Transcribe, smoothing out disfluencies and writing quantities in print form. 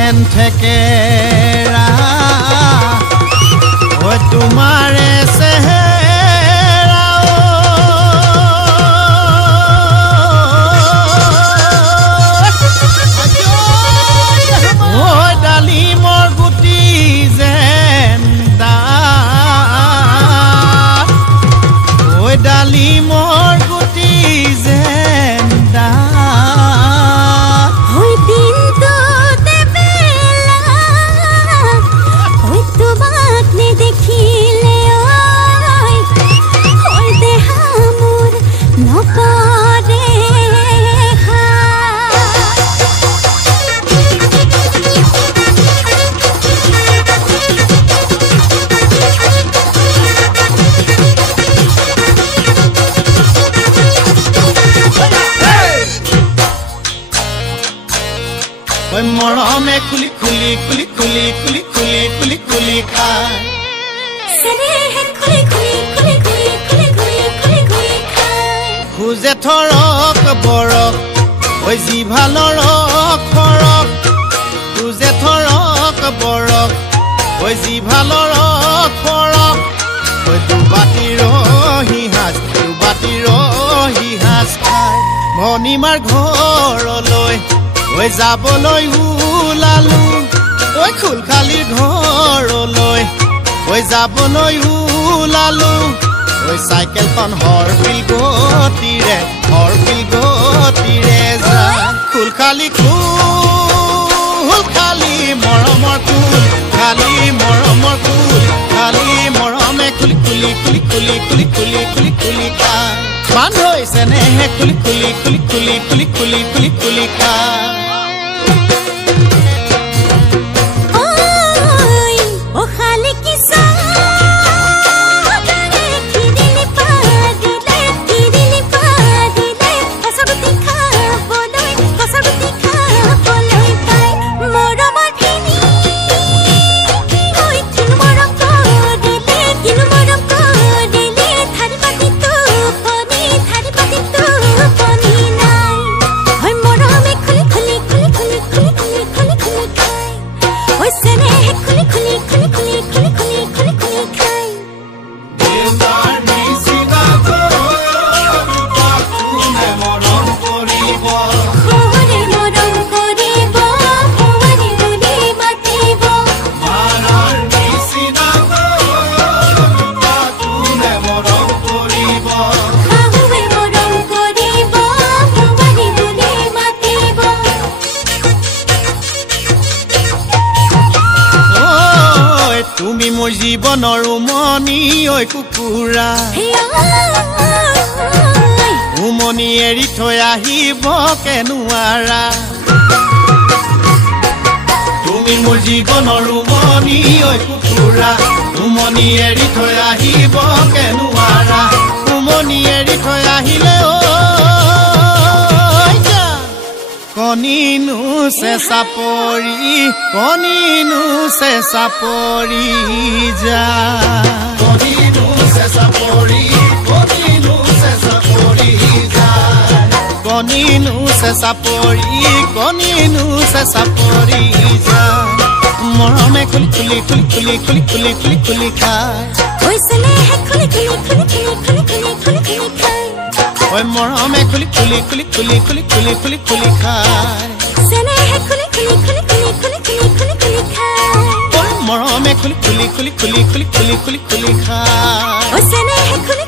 যেন থেকেৰা ঐ তোমাৰে চেহেৰা ঐ ডালিমৰ গুটি যেন ডাঠ ঐ ডালিমৰ গুটি যেন ডাঠ ঐ দিনটো দেবেলা ঐ তোমাক নেদেখিলে ঐ দেহা মোৰ নপৰে ঐ মৰমে খুলি খুলি খুলি খুলি খুলি খুলি খুলি খুলি খায় চেনেহে খুলি খুলি খুলি খুলি খুলি খুলি খুলি খুলি খায় খুজে থৰক বৰক ঐ জিভালৰ খৰক খুজে থৰক বৰক ঐ জিভালৰ খৰক ঐ দুবাটিৰ সিহাজ খায় ভনীমাৰ ঘৰলৈ ঐ যাবলৈ ওলালো ঐ খুলখালিৰ ঘৰলৈ ঐ যাবলৈ ওলালো ঐ চাইকেলখন হৰপিল গতিৰে যায় খুলখালি খালি মৰমৰ কুল খালি মৰমৰ কুল খালি মৰমে খুলি খুলি খুলি খুলি খুলি খুলি খুলি খুলি খায় বান্ধ হৈছে নেহে খুলি খুলি খুলি খুলি খুলি খুলি খুলি খুলি খায় তুমি মোৰ জীৱনৰ উমনি ঐ কুকুৰা উমনি এৰি থৈ আহিব কেনুৱাৰা তুমি মোৰ জীৱনৰ উমনি ঐ কুকুৰা উমনি এৰি থৈ আহিব কেনুৱাৰা উমনি এৰি থৈ আহিলে কণিনো চেঁচা পৰি যা কণিনো চেঁচা পৰি যা মৰমে খুলি খুলি খুলি খুলি খুলি খুলি খুলি খুলি খায় ঐ মৰমে খুলি খুলি খুলি খুলি খুলি খুলি খুলি খুলি খায় মৰমে খুলি খুলি খুলি খুলি খুলি খুলি খুলি খুলি খায়